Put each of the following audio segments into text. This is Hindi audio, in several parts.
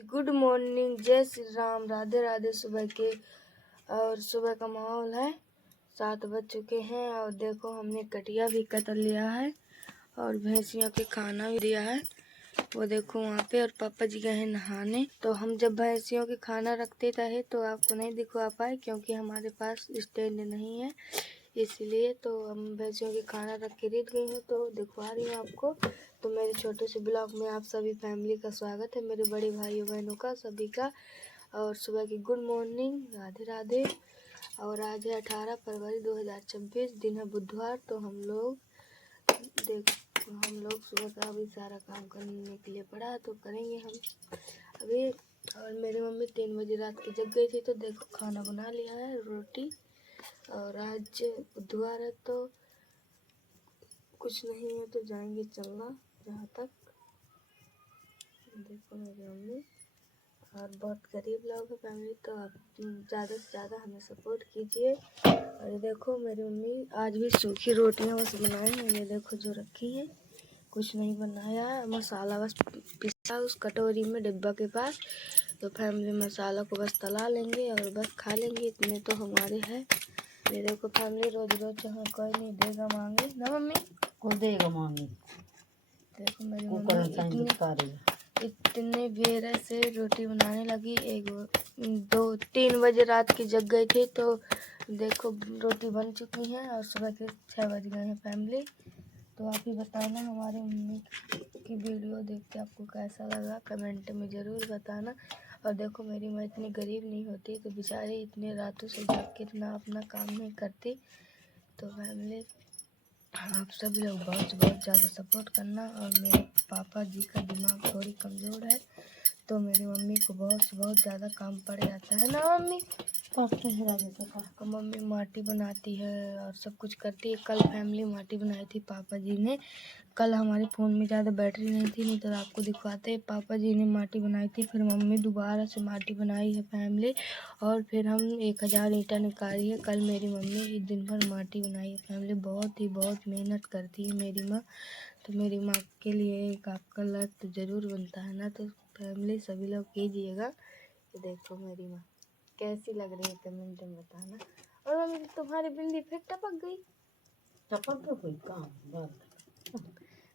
गुड मॉर्निंग, जय श्री राम, राधे राधे। सुबह के और सुबह का माहौल है। 7 बज चुके हैं और देखो हमने कटिया भी कतर लिया है और भैंसियों के खाना भी दिया है। वो देखो वहाँ पे। और पापा जी गए हैं नहाने। तो हम जब भैंसियों के खाना रखते रहे तो आपको नहीं दिखवा पाए क्योंकि हमारे पास स्टैंड नहीं है, इसलिए तो हम भैंसियों के खाना रख के रेट गई हूँ तो दिखवा रही हूँ आपको। तो मेरे छोटे से ब्लॉग में आप सभी फैमिली का स्वागत है, मेरे बड़े भाइयों बहनों का सभी का। और सुबह की गुड मॉर्निंग, राधे राधे। और आज है 18 फरवरी 2026, दिन है बुधवार। तो हम लोग सुबह का अभी सारा काम करने के लिए पड़ा तो करेंगे हम अभी। और मेरी मम्मी 3 बजे रात की जग गई थी तो देखो खाना बना लिया है, रोटी। और आज बुधवार है तो कुछ नहीं है तो जाएंगे चलना जहाँ तक। देखो मेरी मम्मी और बहुत गरीब लोग हैं फैमिली, तो आप ज़्यादा से ज़्यादा हमें सपोर्ट कीजिए। और ये देखो मेरी मम्मी आज भी सूखी रोटियां बस बनाई हैं। ये देखो जो रखी हैं, कुछ नहीं बनाया है, मसाला बस पिसा उस कटोरी में डिब्बा के पास। तो फैमिली मसाला को बस तला लेंगे और बस खा लेंगे, इतने तो हमारे हैं। ये देखो फैमिली रोज रोज जहाँ कोई नहीं देगा मांगे ना मम्मी, को देगा मांगे। देखो मेरी मम्मी इतने बेर से रोटी बनाने लगी। 2-3 बजे रात की जग गई थी तो देखो रोटी बन चुकी है और सुबह के 6 बज गए हैं फैमिली। तो आप ही बताना हमारी मम्मी की वीडियो देख के आपको कैसा लगा, कमेंट में ज़रूर बताना। और देखो मेरी माँ इतनी गरीब नहीं होती तो बेचारी इतने रातों से जाग के इतना अपना काम नहीं करती। तो फैमिली आप सब लोग बहुत ज़्यादा सपोर्ट करना। और मेरे पापा जी का दिमाग थोड़ी कमज़ोर है तो मेरी मम्मी को बहुत ज़्यादा काम पड़ जाता है ना मम्मी। तो मम्मी माटी बनाती है और सब कुछ करती है। कल फैमिली माटी बनाई थी पापा जी ने। कल हमारे फ़ोन में ज़्यादा बैटरी नहीं थी, नहीं तो आपको दिखवाते। पापा जी ने माटी बनाई थी, फिर मम्मी दोबारा से माटी बनाई है फैमिली। और फिर हम 1000 ईंटा निकाली है। कल मेरी मम्मी दिन भर माटी बनाई है फैमिली। बहुत मेहनत करती है मेरी माँ। तो मेरी माँ के लिए एक आपका लाइक तो ज़रूर बनता है ना। तो फैमिली सभी लोग कीजिएगा। तो देखो मेरी माँ कैसी लग रही है कमेंट में बताना। और मम्मी तुम्हारी बिंदी फिर टपक गई। टपक तो कोई काम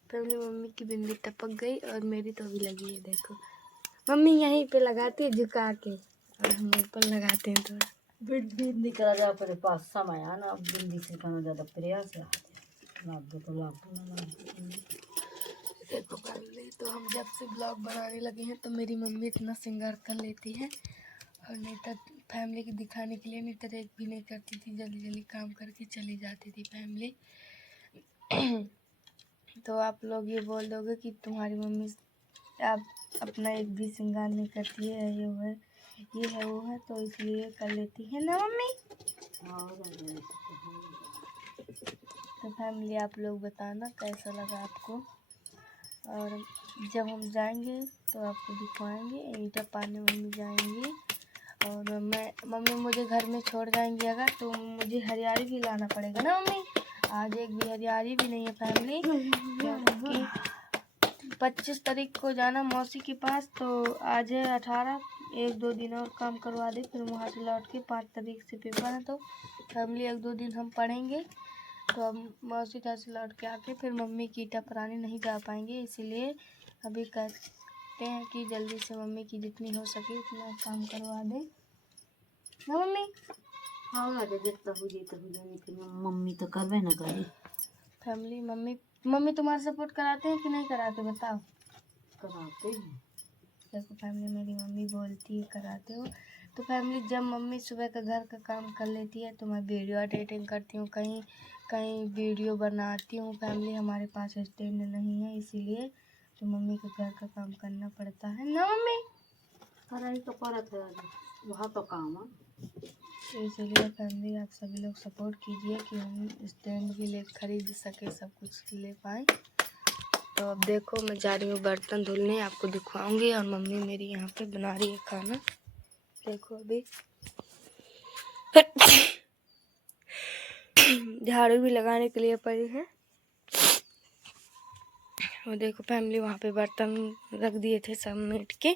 फैमिली मम्मी की बिंदी टपक गई और मेरी तो अभी लगी है। देखो मम्मी यहीं पे लगाती है झुका के और हम ऊपर लगाते हैं थोड़ा। बिंदी करा जा अपने पास समय आना। अब बिंदी से करना ज़्यादा प्रयास है। देखो फैमिली तो हम जब से ब्लॉग बनाने लगे हैं तो मेरी मम्मी इतना श्रृंगार कर लेती है। और नहीं तो फैमिली को दिखाने के लिए नहीं तो एक भी नहीं करती थी, जल्दी काम करके चली जाती थी फैमिली। तो आप लोग ये बोल दोगे कि तुम्हारी मम्मी आप अपना एक भी श्रृंगार नहीं करती है, ये है वो है, तो इसलिए कर लेती है ना मम्मी। तो फैमिली आप लोग बताना कैसा लगा आपको। और जब हम जाएंगे तो आपको दिखवाएंगे। ईंटा पाने मम्मी जाएंगी और मम्मी मुझे घर में छोड़ जाएंगी अगर, तो मुझे हरियाली भी लाना पड़ेगा ना मम्मी। आज एक भी हरियाली भी नहीं है फैमिली क्योंकि 25 तारीख को जाना मौसी के पास। तो आज है 18, 1-2 दिन और काम करवा दे फिर वहाँ से लौट के 5 तारीख से पेपर है। तो फैमिली 1-2 दिन हम पढ़ेंगे तो हम मौसी घर से लौट के आके फिर मम्मी की ईंटा पराने नहीं जा पाएंगे, इसीलिए अभी कहते हैं कि जल्दी से मम्मी की जितनी हो सके उतना काम करवा दें ना मम्मी। हाँ जितना हो लेकिन मम्मी तो करवे ना करी। फैमिली मम्मी तुम्हारा सपोर्ट कराते हैं कि नहीं कराते बताओ। कराते हैं। देखो फैमिली मेरी मम्मी बोलती है कराते हो। तो फैमिली जब मम्मी सुबह का घर का काम कर लेती है तो मैं वीडियो एडिटिंग करती हूँ, कहीं वीडियो बनाती हूँ फैमिली। हमारे पास स्टैंड नहीं है इसीलिए तो मम्मी को घर का काम करना पड़ता है ना मम्मी। कराई तो परत है वहाँ तो काम है। तो इसलिए फैमिली आप सभी लोग सपोर्ट कीजिए कि हम स्टैंड भी ले खरीद सके, सब कुछ ले पाएँ। तो अब देखो मैं जा रही हूँ बर्तन धुलने, आपको दिखवाऊंगी। और मम्मी मेरी यहाँ पे बना रही है खाना। देखो अभी झाड़ू भी लगाने के लिए पड़ी है। और देखो फैमिली वहाँ पे बर्तन रख दिए थे सब मेट के,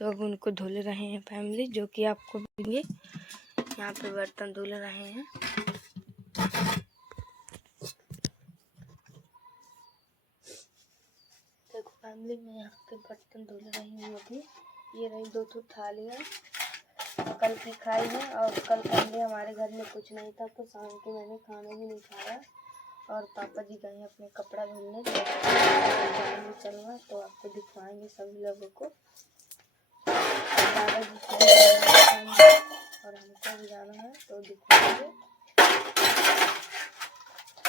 तो अब उनको धुल रहे हैं फैमिली, जो कि आपको देंगे। यहाँ पे बर्तन धुल रहे हैं। देखो फैमिली, मैं यहाँ पे बर्तन धुल रही हूँ अभी। ये रही 2 थालियाँ कल की खाई है, और कल फैमिली हमारे घर में कुछ नहीं था, तो शाम के मैंने खाना भी नहीं खाया। और पापा जी गए अपने कपड़ा धुलने, तो जाएंगे चलना, तो आपको दिखवाएंगे सभी लोगों को। दादा जी को जाना है और हमको भी जाना है, तो दिखवाएंगे।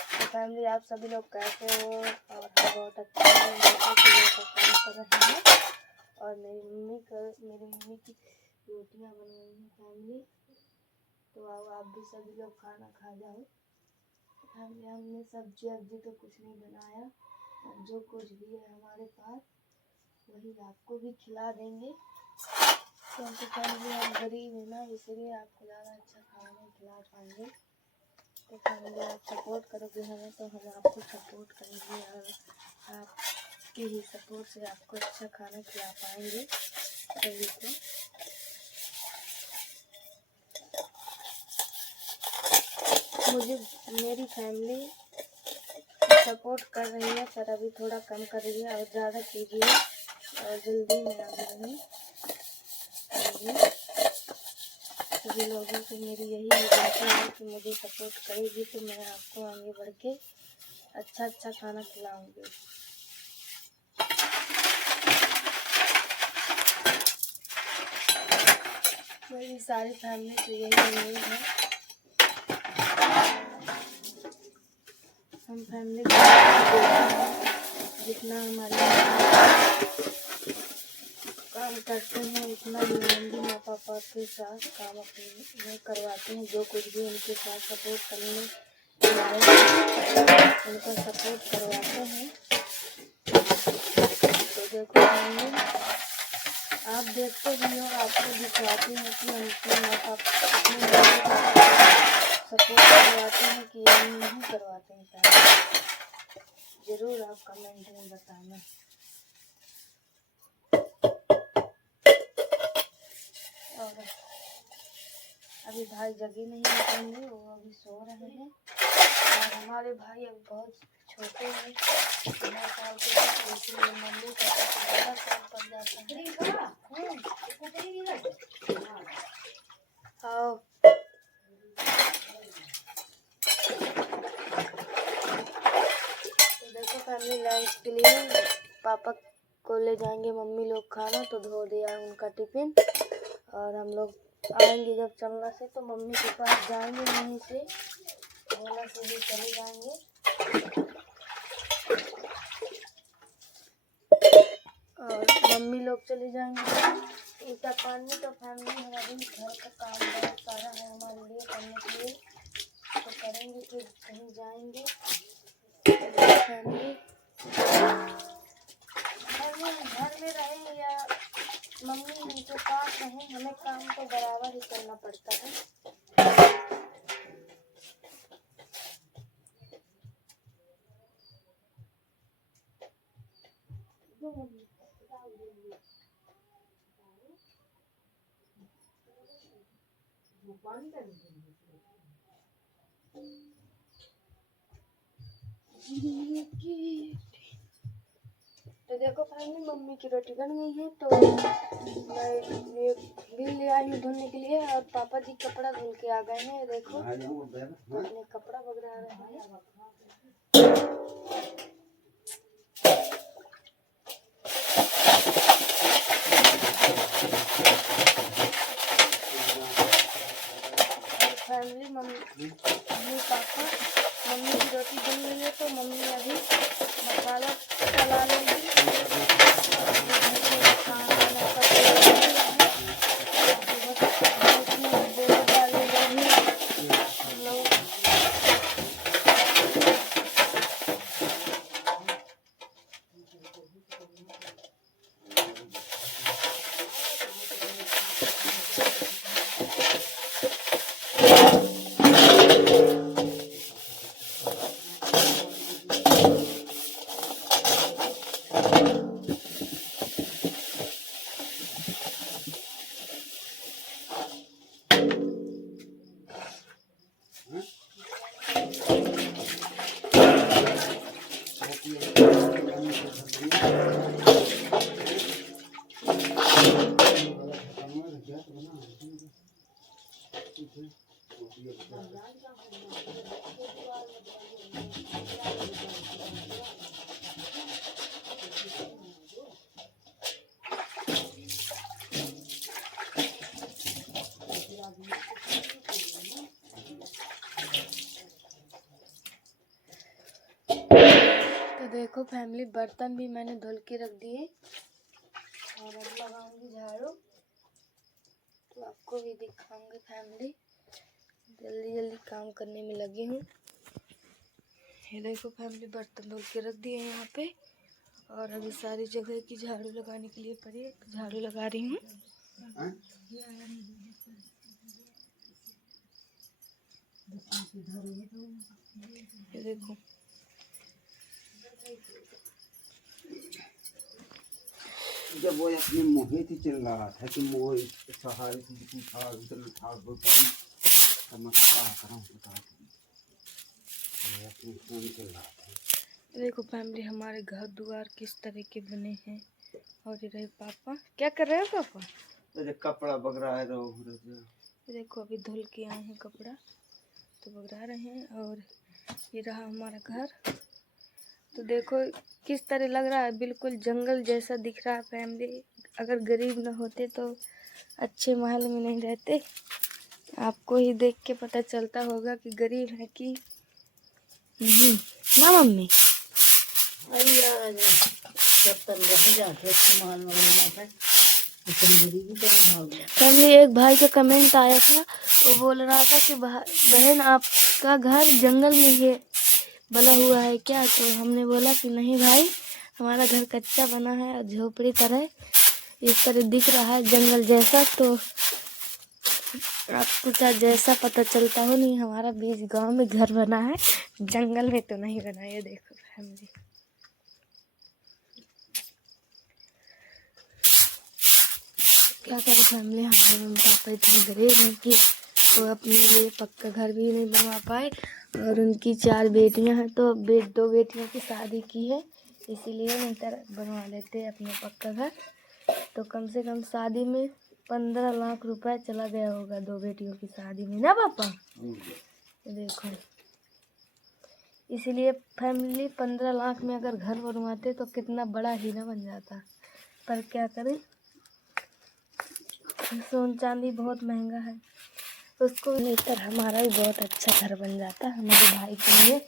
तो फैमिली, आप सभी लोग कैसे हो? और हम बहुत अच्छे हैं, काम कर रहे हैं। और मेरी मम्मी की रोटियां बन रही हैं फैमिली। तो आओ आप भी सभी लोग खाना खा जाओ। फैमिली, हमने सब्जी तो कुछ नहीं बनाया, और जो कुछ भी है हमारे पास वही आपको भी खिला देंगे, क्योंकि फैमिली हम गरीब हैं ना, इसलिए आपको ज़्यादा अच्छा खाना नहीं खिला पाएंगे। तो फैमिली, आप सपोर्ट करोगे हमें, तो हम आपको सपोर्ट करेंगे, और आपके ही सपोर्ट से आपको अच्छा खाना खिला पाएंगे सभी को। मुझे मेरी फैमिली सपोर्ट कर रही है, पर अभी थोड़ा कम कर रही है, और ज़्यादा कीजिए, और जल्दी में आ रही सभी लोगों से मेरी यही विनती है कि मुझे सपोर्ट करेगी, तो मैं आपको आगे बढ़ के अच्छा खाना खिलाऊंगी। मेरी सारी फैमिली से यही उम्मीद है। हम फैमिली जितना हमारे काम करते हैं, उतना ही हम भी माँ पापा के साथ काम अपने करवाते हैं। जो कुछ भी उनके साथ सपोर्ट करने उनका सपोर्ट करवाते हैं। तो देखो फैमिली, आप देखते भी हो, आपको दिखवाते हैं कि उनके माँ पापा अपने सपोर्ट करवाते हैं कि नहीं करवाते हैं। ज़रूर आप कमेंट में बताना। और अभी भाई जगे नहीं है, वो अभी सो रहे हैं। और हमारे भाई अभी बहुत छोटे हैं, 9 साल के हैं, तो इसलिए मम्मी का ज़्यादा काम पड़ जाता है। आओ, तो देखो फैमिली, लंच के लिए पापा को ले जाएंगे मम्मी लोग खाना, तो धो दिया उनका टिफिन। और हम लोग आएंगे जब चलना से, तो मम्मी के पास जाएंगे, वहीं से ओला से भी चले जाएंगे। और मम्मी लोग चले जाएंगे ईटा पानी। तो फैमिली, हमारे घर का काम बहुत सारा है हमारे लिए करने के लिए, तो करेंगे, फिर कहीं जाएंगे। फैमिली, घर में रहे या मम्मी उनके पास रहे, हमें काम तो बराबर ही करना पड़ता है। तो देखो फैमिली, मम्मी की रोटी बन गई है, तो मैं ये बिल ले आई हूँ धुलने के लिए। और पापा जी कपड़ा धुल के आ गए हैं, देखो अपने कपड़ा बगड़ा रहे हैं। फैमिली, मम्मी पापा, मम्मी की रोटी बन गई है, तो मम्मी अभी मसाला चला लेंगी। देखो फैमिली, बर्तन भी मैंने धुल के रख दिए और अब लगाऊंगी झाड़ू, तो आपको भी दिखाऊंगी फैमिली। जल्दी जल्दी काम करने में लगी हूँ। ये देखो फैमिली, बर्तन धुल के रख दिए यहाँ पे और अभी सारी जगह की झाड़ू लगाने के लिए पड़ी है, झाड़ू लगा रही हूँ। ये देखो जब वो अपने मुँह ही चल रहा था कि मोह सहारे से जितनी था उतना था वो पानी समझता करूँ बता अपने फोन चल रहा था। देखो फैमिली, हमारे घर द्वार किस तरह के बने हैं। और ये रहे पापा, क्या कर रहे हो पापा? अरे कपड़ा बगरा है रो देखो अभी धुल के आए हैं कपड़ा, तो बगरा रहे हैं। और ये रहा हमारा घर, तो देखो किस तरह लग रहा है, बिल्कुल जंगल जैसा दिख रहा है फैमिली। अगर गरीब न होते तो अच्छे महल में नहीं रहते। आपको ही देख के पता चलता होगा कि गरीब है कि नहीं ना मम्मी। अरे यार बर्तन रह जाते सामान वगैरह फैमिली, एक भाई का कमेंट आया था, वो बोल रहा था कि बहन आपका घर जंगल में ये बना हुआ है क्या? तो हमने बोला कि नहीं भाई, हमारा घर कच्चा बना है और झोपड़ी तरह इस तरह दिख रहा है जंगल जैसा। तो आपको क्या जैसा पता चलता हो, नहीं हमारा बीच गांव में घर बना है, जंगल में तो नहीं बना। ये देखो फैमिली, क्या करें फैमिली, हमारे मम्मी पापा इतने गरीब हैं कि वो अपने लिए पक्का घर भी नहीं बनवा पाए। और उनकी 4 बेटियां हैं, तो 2 बेटियों की शादी की है, इसीलिए नहीं तर बनवा लेते अपने पक्का घर। तो कम से कम शादी में 15 लाख रुपए चला गया होगा 2 बेटियों की शादी में ना पापा। देखो इसीलिए फैमिली, 15 लाख में अगर घर बनवाते तो कितना बड़ा ही ना बन जाता। पर क्या करें, सोन चांदी बहुत महंगा है, उसको लेकर हमारा भी बहुत अच्छा घर बन जाता हमारे भाई के लिए।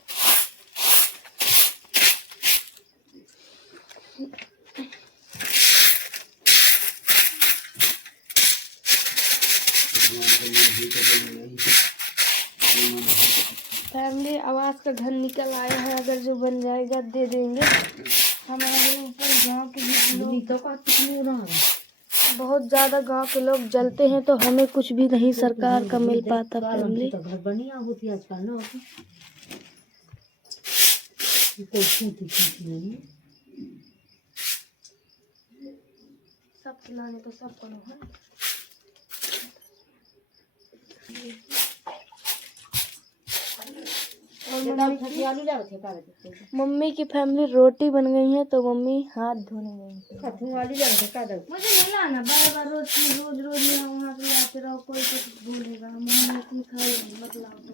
फैमिली, आवाज़ का घर निकल आया है, अगर जो बन जाएगा दे देंगे। हमारे ऊपर गांव के लोग बहुत ज़्यादा गांव के लोग जलते हैं, तो हमें कुछ भी नहीं सरकार का मिल पाता फैमिली। घर बढ़िया होती आजकल ना होती सब खिलाने तो सब करो है। और मम्मी की फैमिली रोटी बन गई है, तो मम्मी हाथ धोने गई। मुझे नहीं लाना बार बार रोज रोज रोज वहाँ पे आते रहो, कोई कुछ बोलेगा। मम्मी इतनी खाई मत लाओ, तो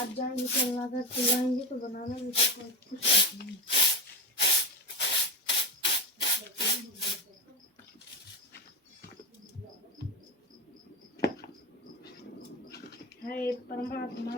आप जाएंगे तो लाकर खिलाएंगे, तो बनाना भी तो कुछ नहीं है। एक परमात्मा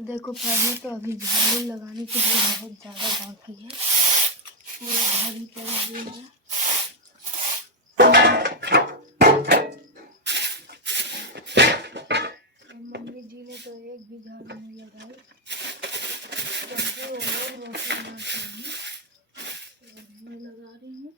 देखो पहले तो अभी झाड़ू लगाने के लिए बहुत ज़्यादा बाकी है, पूरा घर ही पड़ा हुआ है। मम्मी जी ने तो एक भी झाड़ू नहीं लगाई, मैं लगा रही हूँ।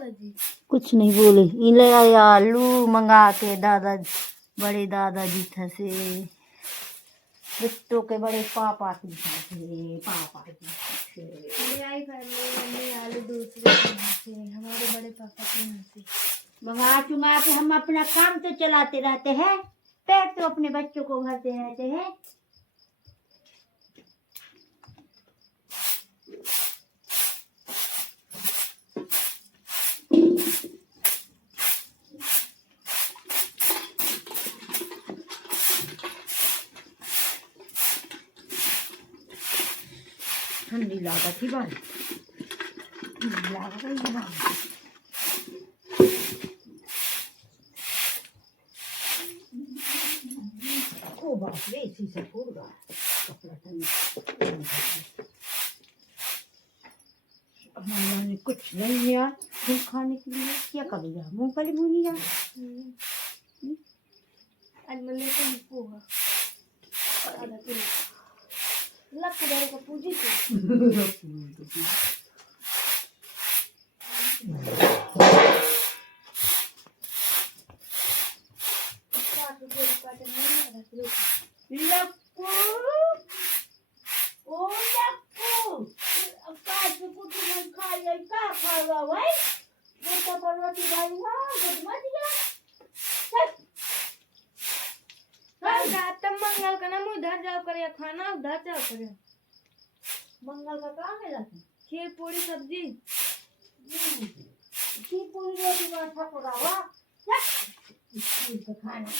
दादाजी? कुछ नहीं बोले। इले आलू मंगा के दादा बड़े दादाजी थे से बिट्टू के बड़े पापा की थे पापा की थे। ले आई मम्मी आलू दूसरे के यहाँ से, हमारे बड़े पापा के यहाँ से मंगा चुंगा के हम अपना काम तो चलाते रहते हैं, पेट तो अपने बच्चों को भरते रहते हैं। ठंडी लागत ही बारी लागत ही बारी। ओ बाप रे इसी से फूल गया कपड़ा ठंडा। हमारे ने कुछ नहीं लिया फिर खाने के लिए क्या करेगा, मूंगफली भूनी जा। आज मम्मी को पोहा आधा किलो लग के का पूजी थी। लक्कू ओ लक्कू अब काट के कुछ मन खा ले का खावा भाई वो तो परवती भाई ना गुड मत जा तब मंगल का नाम उधर जाओ करे खाना उधर जाओ करे। मंगल का काम है लाते खीर पूरी सब्जी की पूरी रोटी में ठकुरा हुआ स्कूल का खाना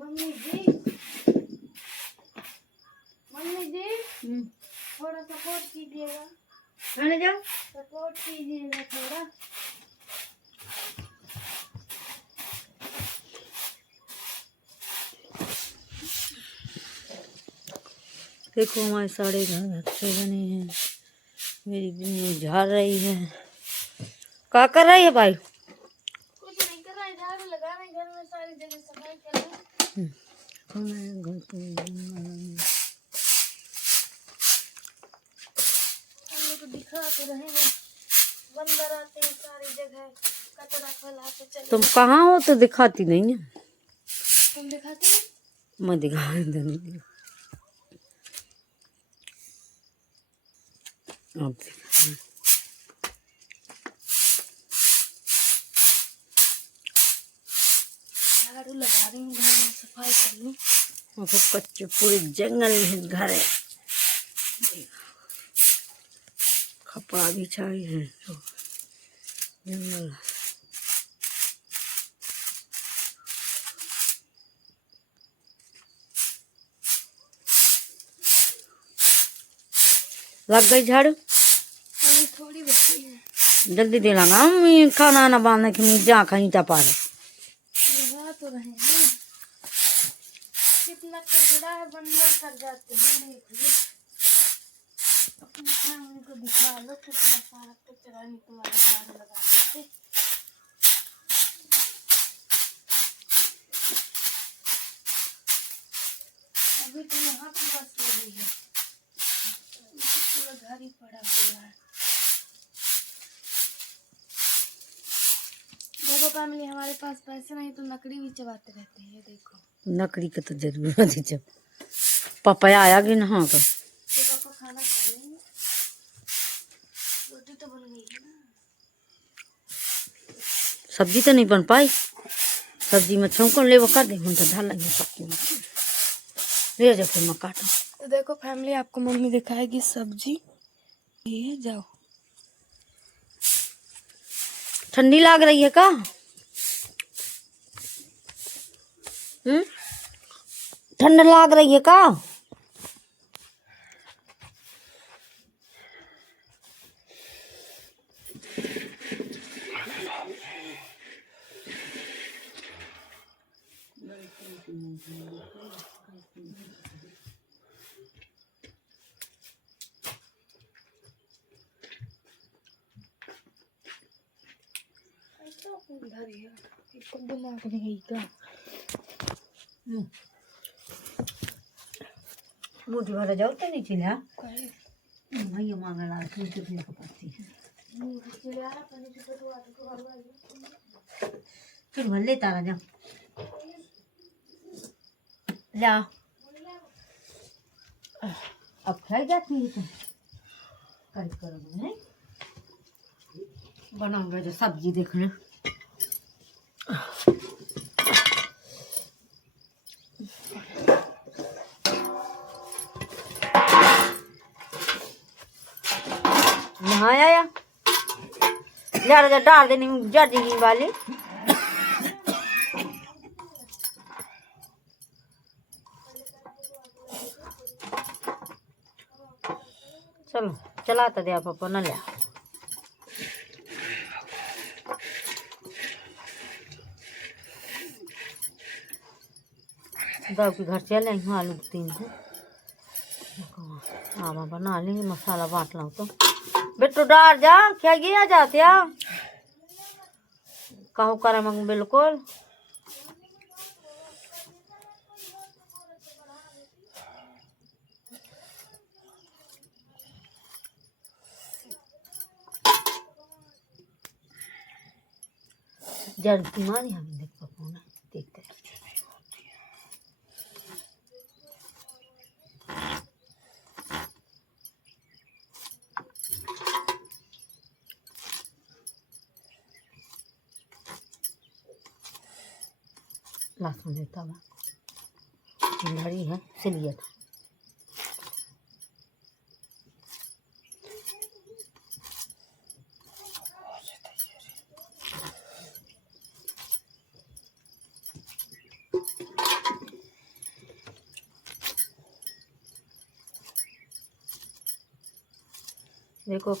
मम्मी जी थोड़ा सपोर्ट कीजिएगा, खाने जाओ सपोर्ट कीजिएगा थोड़ा। देखो हमारे सारे घर अच्छे बने हैं। मेरी बिन्नी झाड़ रही है। क्या कर रही है भाई? कुछ नहीं कर रहा है, झाड़ू लगा रहे हैं, घर में सारी जगह सफाई कर रहे हैं। हम लोग को दिखा तो रहे हैं, बंदर आते हैं सारी जगह कचरा फैला के चले। तुम कहाँ हो तो दिखाती नहीं है। तुम दिखाते हैं? मैं दिखा नहीं अब झाड़ू लगा रही हूँ, घर में सफाई कर लूँ। कच्चे पूरे जंगल में घर है। कपड़ा बिछाई है तो जंगल लग गई झाड़ू। अभी थोड़ी बची है। जल्दी दे लगा हम खाना ना बांधने के मुझे जा कहीं टपा रहे लगा तो रहे हैं, कितना कचरा है, बंदर कर जाते हैं। देखिए अपने फैमिली को दिखा लो कितना सारा कचरा निकला है झाड़ू लगाते थे। देखो फैमिली, हमारे पास पैसे नहीं तो लकड़ी भी चबाते रहते हैं। ये देखो लकड़ी का तो जरूरत है। जब पापा आया कि ना, हाँ तो पापा खाना खा लेंगे। रोटी तो बन गई है ना। सब्जी तो नहीं बन पाई। सब्जी में छौंकन ले वो कर दे, हम तो ढाल लेंगे सब्जी में। ले जाओ फिर मैं काटूं। तो देखो फैमिली, आपको मम्मी दिखाएगी सब्जी। ये जाओ। ठंडी लाग रही है का? ठंड लाग रही है का? इधर ही है। इसको दिमाग नहीं का। मुझे भरा जाओ तो नहीं चिल्ला। कहे भैया मांगा ला तू कितने को पाती है। फिर भले तारा जा जा। अब खाई जाती है तो कर करोगे नहीं। बनाऊंगा जो सब्जी देख ले। नहाया या ज्यादा डाल देनी जर्दी वाली। चलो चला तो दिया पापा न लिया। दाव के घर चले हैं आलू 3 से। हाँ बना लेंगे, मसाला बांट लाऊं तो बेटू डाल जा क्या गया जाते आ कहू करे मंग बिल्कुल। जर्दी मारी हम देख पापा ना देखते लहसुन देता हुआ घड़ी है इसलिए था। देखो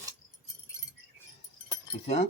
अच्छा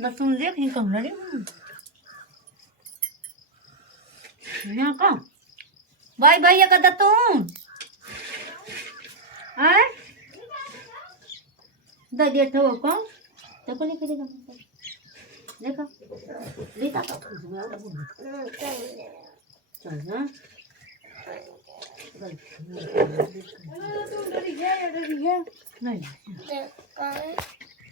लहसुन देख ही कम लड़ी यहाँ का भाई भैया का दतून हैं दे दिया था वो कौन तो को लेके देखा देखा लेता था चल ना डरी है नहीं